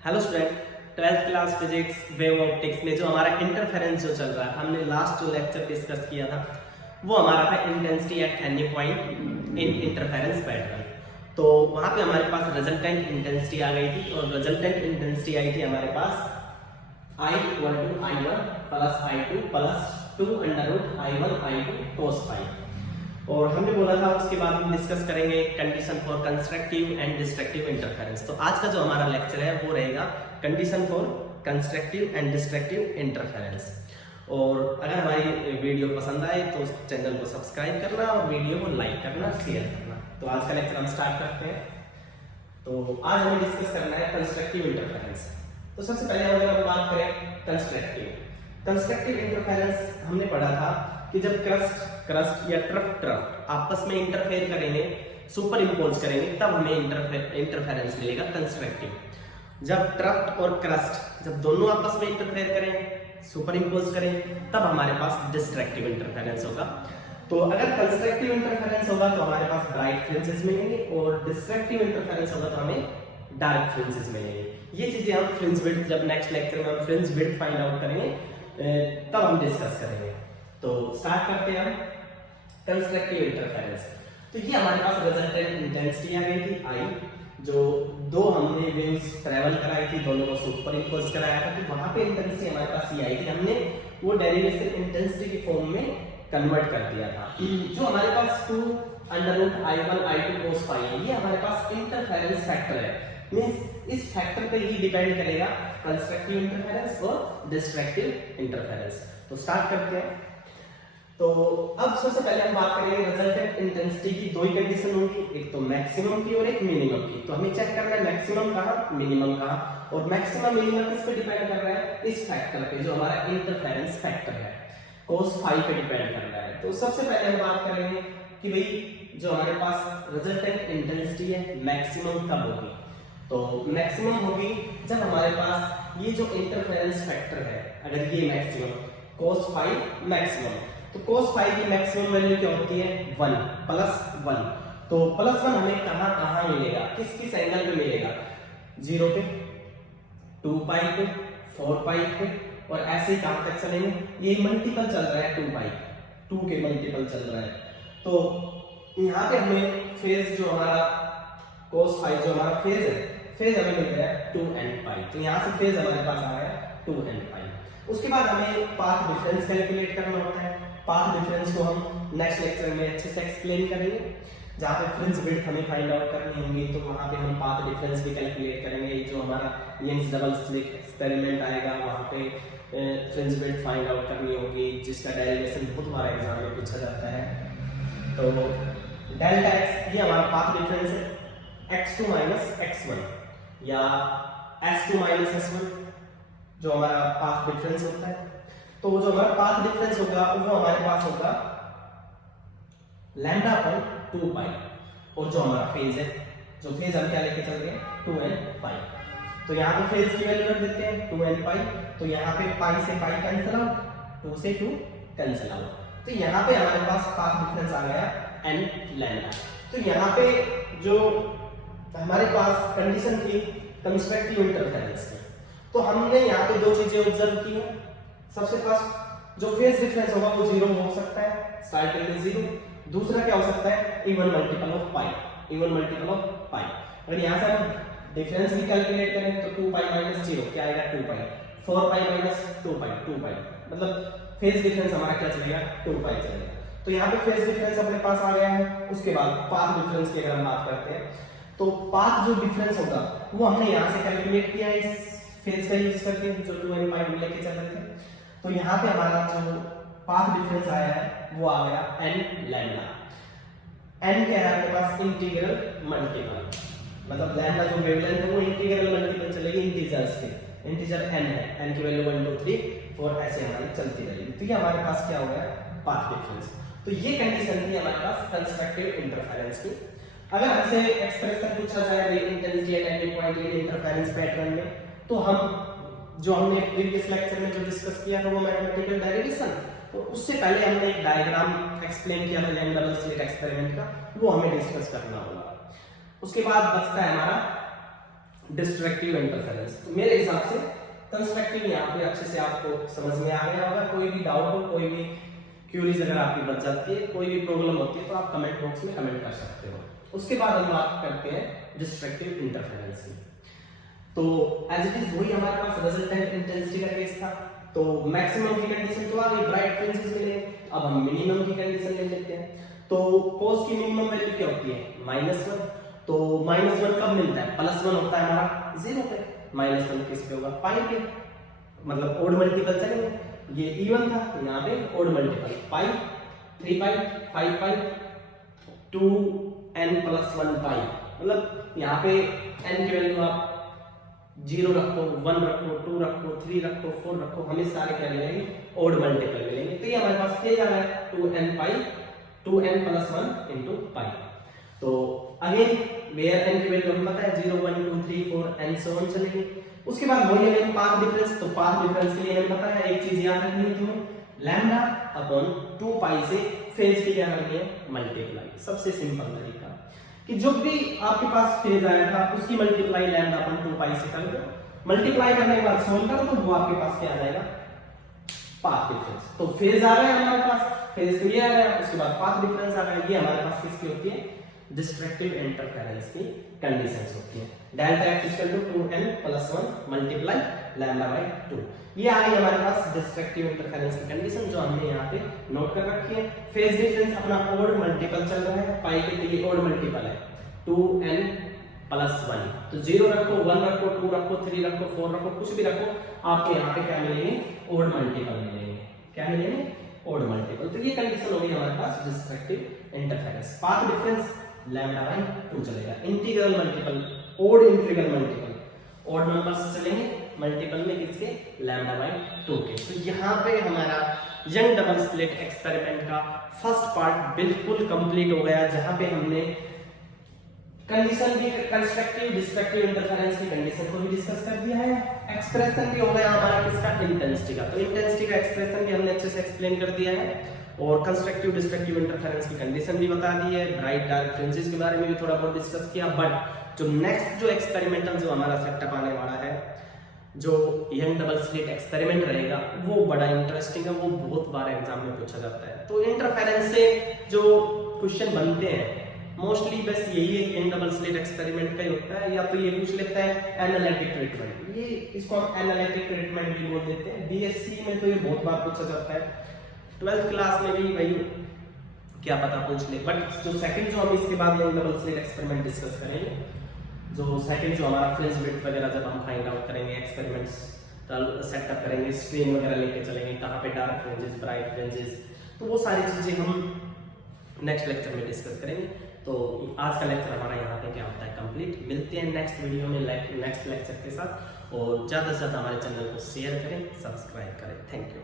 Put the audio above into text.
Hello student, 12th class physics wave optics में जो हमारा इंटरफेरेंस जो चल रहा है, हमने लास्ट जो लेक्चर डिस्कस किया था वो हमारा था intensity at any point in interference pattern. तो वहां पे हमारे पास रिजल्टेंट इंटेंसिटी आ गई थी और रिजल्टेंट इंटेंसिटी आई थी हमारे पास I equal to I1 plus I2 plus 2 under root I1 I2 cos phi। और हमने बोला था उसके बाद हम डिस्कस करेंगे condition for constructive and destructive interference. तो आज का जो हमारा लेक्चर है वो रहेगा condition for constructive and destructive interference. और अगर हमारी वीडियो पसंद आए तो चैनल को सब्सक्राइब करना और वीडियो को लाइक करना, शेयर करना। तो आज का लेक्चर हम स्टार्ट करते हैं। तो आज हमें डिस्कस करना है कंस्ट्रक्टिव इंटरफेरेंस। तो सबसे पहले अगर हम बात करें कंस्ट्रक्टिव इंटरफेरेंस, हमने पढ़ा था कि जब क्रस्ट या ट्रफ्ट आपस में इंटरफेयर करेंगे, सुपर इम्पोज करेंगे, तब हमें इंटरफेरेंस मिलेगा कंस्ट्रक्टिव। जब ट्रफ्ट और क्रस्ट जब दोनों आपस में इंटरफेयर करें, सुपर इम्पोज करें, तब हमारे पास डिस्ट्रक्टिव इंटरफेरेंस होगा। तो अगर कंस्ट्रक्टिव इंटरफेरेंस होगा तो हमारे पास ब्राइट फ्रिंजेस मिलेंगे और डिस्ट्रक्टिव इंटरफेरेंस होगा तो हमें डार्क फ्रिंजेस मिलेंगे। ये चीजें हम फ्रिंज विड्थ, जब नेक्स्ट लेक्चर में हम फ्रिंज विड्थ फाइंड आउट करेंगे तब हम डिस्कस करेंगे। तो स्टार्ट करते हैं हम कंस्ट्रक्टिव इंटरफेरेंस। तो ये हमारे पास रिजल्टेंट इंटेंसिटी आ गई थी I, जो दो हमने वेव्स ट्रेवल कराई थी, दोनों को सुपर इम्पोज कराया था। तो वहां पे इंटेंसिटी हमारे पास ये आई थी, हमने वो डेरिवेशन इंटेंसिटी के फॉर्म में कन्वर्ट कर दिया था। जो हमारे पास 2 under root I1 I2 cos phi है, ये हमारे पास इंटरफेरेंस फैक्टर है। मींस इस फैक्टर पे ही डिपेंड करेगा कंस्ट्रक्टिव इंटरफेरेंस और डिस्ट्रक्टिव इंटरफेरेंस। तो स्टार्ट करते हैं। तो अब सबसे पहले हम बात करेंगे रिजल्टेंट इंटेंसिटी की। दो ही कंडीशन होगी, एक तो मैक्सिमम की और एक मिनिमम की। तो हमें चेक करना है मैक्सिमम कहाँ, मिनिमम कहाँ। और मैक्सिमम मिनिमम किस पे डिपेंड कर रहा है? इस फैक्टर पे, जो हमारा इंटरफेरेंस फैक्टर है, cos phi पे डिपेंड कर रहा है। तो सबसे पहले हम बात करेंगे कि भाई जो हमारे पास रिजल्टेंट इंटेंसिटी है मैक्सिमम कब होगी। तो मैक्सिमम होगी जब हमारे पास ये जो इंटरफेरेंस फैक्टर है, अगर ये मैक्सिमम cos phi मैक्सिमम, तो cos phi की मैक्सिमम वैल्यू क्या होती है? 1 प्लस 1। तो प्लस 1 हमें कहां मिलेगा, किस किस एंगल पे मिलेगा? 0 पे, 2 पाई पे, 4 पाई पे, और ऐसे ही कहां तक चलेंगे? ये मल्टीपल चल रहा है 2 पाई, 2 के मल्टीपल चल रहा है। तो यहाँ पे हमें फेज जो हमारा cos phi जो हमारा फेज है, फेज हमें मिल गया 2n पाई। तो यहाँ से फेज हमारे पास आ गया 2n पाई। उसके बाद हमें पाथ डिफरेंस कैलकुलेट करना होता है। पाथ डिफरेंस को हम नेक्स्ट लेक्चर में अच्छे से एक्सप्लेन करेंगे। जहाँ पे फ्रिंज विड्थ हमें फाइंड आउट करनी होगी तो वहाँ पे हम पाथ डिफरेंस भी कैलकुलेट करेंगे। जो हमारा यंग्स डबल स्लिट एक्सपेरिमेंट आएगा वहाँ पे फ्रिंज विड्थ फाइंड आउट करनी होगी, जिसका डेरिवेशन बहुत बार एग्जाम में पूछा जाता है। तो डेल्टा x ये हमारा पाथ डिफरेंस है, x2 माइनस x1 या s2 माइनस s1, जो हमारा पाथ डिफरेंस होता है। तो जो हमारा पाथ डिफरेंस होगा वो हमारे पास होगा लैम्डा अपॉन 2 पाई, और जो हमारा फेज है, जो फेज हम क्या लेके चल रहे हैं? 2n पाई। तो यहाँ पे फेज की वैल्यू रख देते हैं 2n पाई। तो यहाँ पे पाई से पाई कैंसिल आउट, 2 से 2 कैंसिल आउट। तो यहाँ पे हमारे पास पाथ डिफरेंस आ गया n लैम्डा। तो यहाँ पे जो हमारे पास कंडीशन थी कंस्ट्रक्टिव इंटरफेरेंस की, तो हमने यहाँ पे दो चीजें ऑब्जर्व की है। सबसे फर्स्ट, जो फेज डिफरेंस होगा वो 0 हो सकता है, स्टार्टिंग में 0। दूसरा क्या हो सकता है? Even multiple of pi, even multiple of pi. अगर यहाँ से हम डिफरेंस भी कैलकुलेट करें तो 2 पाई माइनस 0 क्या आएगा? 2 पाई। 4 पाई माइनस 2 पाई, 2 पाई, मतलब फेज डिफरेंस हमारा क्या चलेगा? 2 पाई चलेगा। तो यहाँ पे फेज डिफरेंस अपने पास आ गया है। उसके बाद पाथ डिफरेंस की अगर हम बात करते हैं तो पाथ जो डिफरेंस होगा वो हमने यहाँ से कैलकुलेट किया है इस फेज का यूज करके, जो 2n पाई लेके चल रहे थे। तो यहाँ पे हमारा जो पाथ डिफरेंस आया है वो आ गया n लैम्डा। n क्या है आपके पास? इंटीग्रल मल्टीपल, मतलब लैम्डा जो वेवलेंथ है वो इंटीग्रल मल्टीपल चलेगी इंटीजर्स के। इंटीजर n है, n की वैल्यू 1 2 3 4 ऐसे हमारी चलती रहेगी। तो ये हमारे पास क्या हो गया? Path difference. तो ये कंडीशन थी हमारे पास कंस्ट्रक्टिव इंटरफेरेंस की। अगर हमसे एक्सप्रेशन पूछा जाए intensity at any point in interference pattern में, तो हम जो हमने प्रीवियस लेक्चर में जो डिस्कस किया था वो मैथमेटिकल डेरिवेशन, तो उससे पहले हमने एक डायग्राम एक्सप्लेन किया था यंग डबल स्लिट एक्सपेरिमेंट का, वो हमें डिस्कस करना होगा। उसके बाद बचता है हमारा डिस्ट्रक्टिव इंटरफेरेंस। तो मेरे हिसाब से कंस्ट्रक्टिव यहाँ पे अच्छे से आपको समझ में आ गया होगा। कोई भी डाउट हो, कोई भी क्यूरीज अगर आपकी बच जाती है, कोई भी प्रॉब्लम होती है, तो आप कमेंट बॉक्स में कमेंट कर सकते हो। उसके बाद हम बात करते हैं डिस्ट्रक्टिव इंटरफेरेंस की। तो एज इट इज वही हमारे पास रिजल्टेंट इंटेंसिटी का केस था। तो मैक्सिमम की कंडीशन तो आ गई, ब्राइट फ्रिंजेस मिले। अब हम मिनिमम की कंडीशन ले लेते हैं। तो cos की मिनिमम वैल्यू क्या होती है? -1। तो -1 कब मिलता है? +1 होता है हमारा 0 पे। -1 किस पे होगा? पाई पे, मतलब ओड मल्टीपल चलेंगे। ये इवन था, तो यहाँ पे ओड मल्टीपल पाई, 3 पाई, 5 पाई, 2n+1 पाई। मतलब यहाँ पे n की वैल्यू आप 0 रखो, 1 रखो, 2 रखो, 3 रखो, 4 रखो, हमें सारे क्या मिलेंगे? ओड मल्टीपल मिलेंगे। तो ये हमारे पास क्या आ रहा है? 2n पाई, 2n+1 इंटू पाई। तो अगेन वेयर n की वैल्यू हमें पता है 0, 1, 2, 3, 4 एंड सो ऑन चलेगी। उसके बाद वही हमें पाथ डिफरेंस। तो पाथ डिफरेंस के लिए हमें पता है एक चीज याद रखनी है तुम्हें, लैम्डा अपॉन 2 पाई से फेज की क्या करनी है? मल्टीप्लाई। सबसे सिंपल तरीका कि जो भी आपके पास फेज आया था उसकी मल्टीप्लाई लैम्डा अपॉन 2 पाई से कर दो। मल्टीप्लाई करने के बाद सोल्व कर दो, वो आपके पास क्या आ जाएगा? Path difference. तो फेज आ गया हमारे पास, फेज तो ये आ गया। उसके बाद पाथ डिफरेंस आ गया। ये हमारे पास किसकी होती है? डिस्ट्रक्टिव इंटरफेरेंस की कंडीशंस होती है। Delta x equal to 2n+1 multiply lambda by 2। ये आ गई हमारे पास डिस्ट्रक्टिव इंटरफेरेंस की कंडीशन, जो हमने यहाँ पे नोट कर रखी है। फेज डिफरेंस अपना ओड मल्टीपल चल रहा है, पाई के लिए ओड मल्टीपल है 2n+1। तो 0 रखो, 1 रखो, 2 रखो, 3 रखो, 4 रखो, कुछ भी रखो, आपको यहाँ पे क्या मिलेंगे? ओड मल्टीपल मिलेंगे। क्या मिलेंगे? Odd multiple. तो ये कंडीशन होगी हमारे पास destructive interference. Path difference lambda by 2 चलेगा। Integral multiple, odd integral multiple, odd number से चलेंगे मल्टीपल में किसके? लैम्डा बाय 2 के। तो यहाँ पे हमारा यंग डबल स्लिट एक्सपेरिमेंट का फर्स्ट पार्ट बिल्कुल कंप्लीट हो गया, जहां पे हमने कंडीशन भी, कंस्ट्रक्टिव डिस्ट्रक्टिव इंटरफेरेंस की कंडीशन को भी डिस्कस कर दिया है। एक्सप्रेशन भी हो गया हमारा किसका? इंटेंसिटी का। तो इंटेंसिटी का एक्सप्रेशन भी हमने अच्छे से एक्सप्लेन कर दिया है और कंस्ट्रक्टिव डिस्ट्रक्टिव इंटरफेरेंस की कंडीशन भी बता दी है। ब्राइट डार्क फ्रिंजेस के बारे में भी थोड़ा बहुत डिस्कस किया। बट जो नेक्स्ट जो एक्सपेरिमेंटल जो हमारा सेटअप आने वाला है, जो यंग डबल स्लिट एक्सपेरिमेंट रहेगा, वो बड़ा इंटरेस्टिंग है। वो बहुत बार एग्जाम में पूछा जाता है। तो इंटरफेरेंस से जो क्वेश्चन बनते हैं मोस्टली बस यही है कि यंग डबल स्लिट एक्सपेरिमेंट का ही होता है, या तो ये पूछ लेता है एनालिटिक ट्रीटमेंट। ये इसको हम एनालिटिक ट्रीटमेंट भी बोल देते हैं। बीएससी में तो ये बहुत बार पूछा जाता है, 12th क्लास में भी वही क्या पता पूछ ले। बट जो सेकंड जो हम इसके बाद young double slit experiment discuss करेंगे, जो सेकंड जो हमारा फ्रिंज विड्थ वगैरह जब हम फाइंड आउट करेंगे, एक्सपेरिमेंट्स सेटअप करेंगे, स्क्रीन वगैरह लेके चलेंगे, कहाँ पे डार्क फ्रिंजेस, ब्राइट फ्रिंजेस, तो वो सारी चीजें हम नेक्स्ट लेक्चर में डिस्कस करेंगे। तो आज का लेक्चर हमारा यहाँ पे क्या होता है कंप्लीट। मिलते हैं नेक्स्ट वीडियो में नेक्स्ट लेक्चर के साथ, और ज़्यादा से ज़्यादा हमारे चैनल को शेयर करें, सब्सक्राइब करें। Thank you.